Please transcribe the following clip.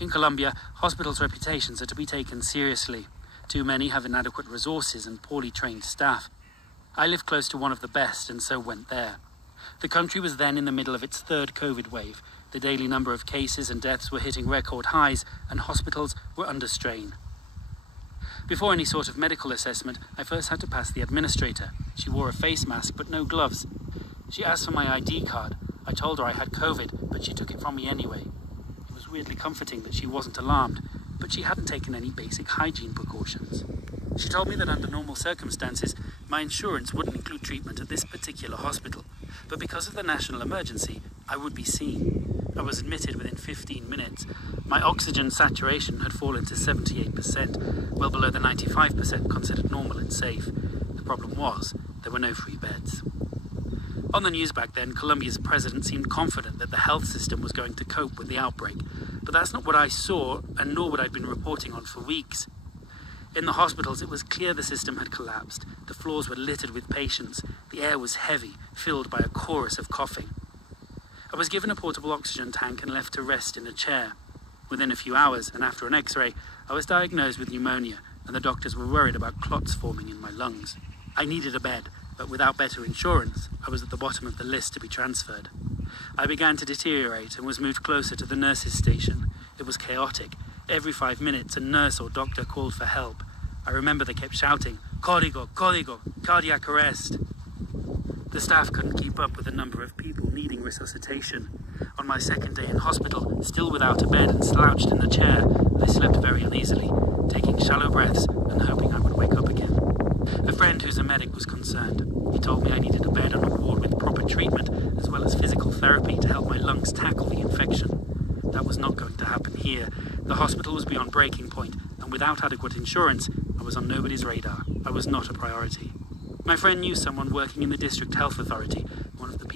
In Colombia, hospitals' reputations are to be taken seriously. Too many have inadequate resources and poorly trained staff. I live close to one of the best and so went there. The country was then in the middle of its third COVID wave. The daily number of cases and deaths were hitting record highs and hospitals were under strain. Before any sort of medical assessment, I first had to pass the administrator. She wore a face mask but no gloves. She asked for my ID card. I told her I had COVID, but she took it from me anyway. It was weirdly comforting that she wasn't alarmed, but she hadn't taken any basic hygiene precautions. She told me that under normal circumstances, my insurance wouldn't include treatment at this particular hospital, but because of the national emergency, I would be seen. I was admitted within 15 minutes. My oxygen saturation had fallen to 78%, well below the 95% considered normal and safe. The problem was, there were no free beds. On the news back then, Colombia's president seemed confident that the health system was going to cope with the outbreak, but that's not what I saw, and nor what I'd been reporting on for weeks. In the hospitals, it was clear the system had collapsed. The floors were littered with patients. The air was heavy, filled by a chorus of coughing. I was given a portable oxygen tank and left to rest in a chair. Within a few hours, and after an X-ray, I was diagnosed with pneumonia, and the doctors were worried about clots forming in my lungs. I needed a bed, but without better insurance, I was at the bottom of the list to be transferred. I began to deteriorate and was moved closer to the nurses' station. It was chaotic. Every 5 minutes, a nurse or doctor called for help. I remember they kept shouting, "Código, código, cardiac arrest." The staff couldn't keep up with the number of people needing resuscitation. On my second day in hospital, still without a bed and slouched in a chair, I slept very uneasily, taking shallow breaths and hoping I would wake up again. A friend who's a medic was concerned. He told me I needed a bed on a ward with proper treatment, as well as physical therapy to help my lungs tackle the infection. That was not going to happen here. The hospital was beyond breaking point, and without adequate insurance, I was on nobody's radar. I was not a priority. My friend knew someone working in the district health authority, one of the people